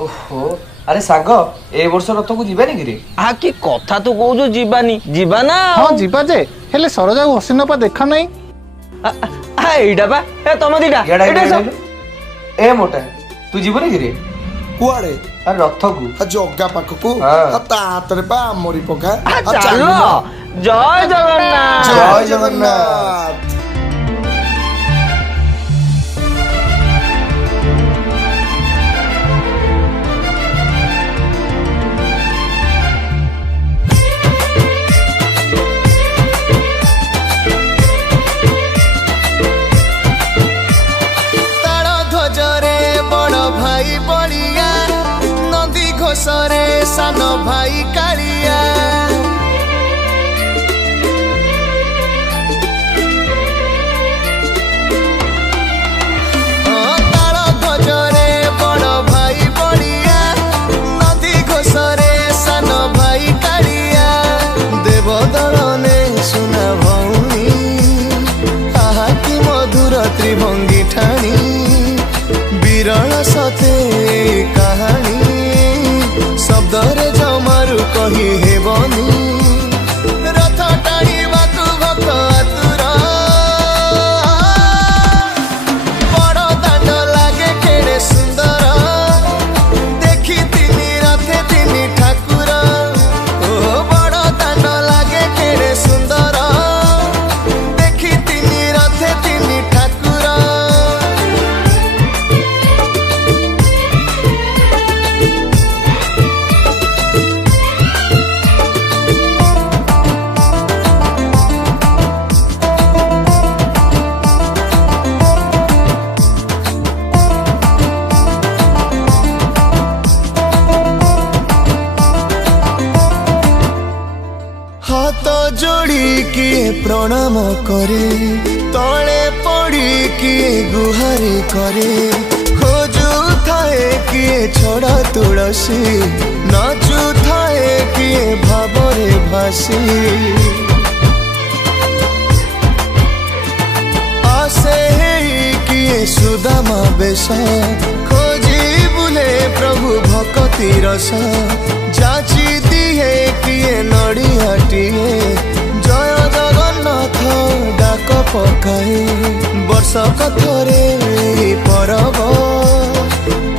ओहो अरे सांग ए वर्ष रथ को जीवानी कि रे आ कि कथा तू कहू जीवानी जीवा ना हाँ जीवा जे हेले सरोजा को हसीन पा देखा नहीं एइडा बा ए तम दिडा एटा सब ए मोटा तू जीवनी कि रे कुआड़े अरे रथ को जगा पाखकू ता हाथ रे पा मोरी पका चलो जय जगन्नाथ जय जगन्नाथ। सरे सान भाई कालिया तार गजरे बड़ भाई बड़िया नदी घोषरे सान भाई कालिया देव दलने सुना भौनी आहा कि मधुर त्रिभंगी ठाणी विरल सते कहानी शब्दरे जमारू कही हेबनी रथ टाणीबा तू भक्त आतुर बड़ दांड लागे केड़े सुंदर देखी तिनी रथे तिनी ठाकुर ओ बड़ दांड लागे केड़े सुंदर देखी तिनी रथे तिनी ठाकुर। हाथ जोड़ी किए प्रणाम करे तले पड़ी किए गुहारी करे खोजु थाए किए छड़ा तुलसी नाचु थाए किए भावरे भासी आसे किए सुदामा बेश खोजी बुले प्रभु भक्ति रस जाची दिए किए नड़ियाटिए जय जगन्नाथ डाक पकाए वर्ष कथरे परब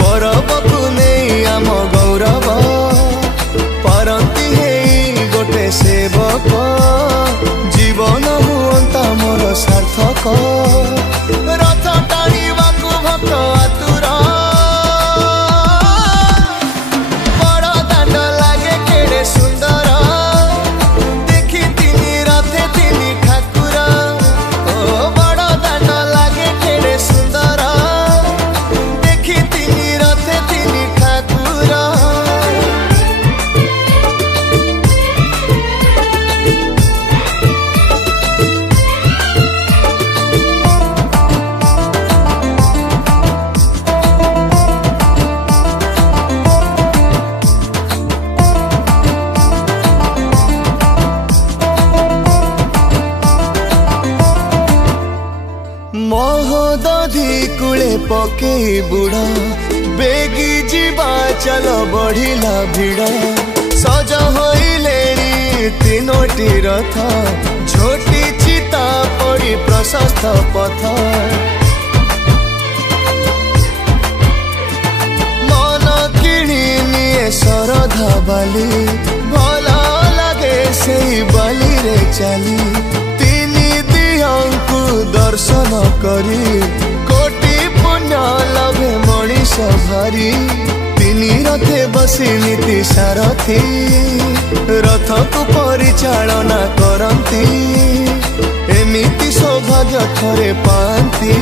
परब को नहीं आम गौरव पारती है गोटे सेवक जीवन हुअंता मोर सार्थक रथ टाणीबा को भक्त आतुर सुंदर देखी तिनी रथे तिनी ठाकुर ओ बड़ दांड लागे केड़े सुंदर देखी तिनी रथे तिनी ठाकुर। महोदधि कूले पकई बुढ़ा बेगी जीवा चल बढ़िला भिड़ सज होइले तीनोटी रथ झोटी चिता पड़ी प्रशस्त पथ मन किणी निये शरधा बाली भल लगे से बाली रे चली दर्शन करी कोटि पुण्य लभे मनीष भारी तिनी रथे बसी नीति सारथी रथ को परिचालना करती एमिति सौभाग्य थरे पांती।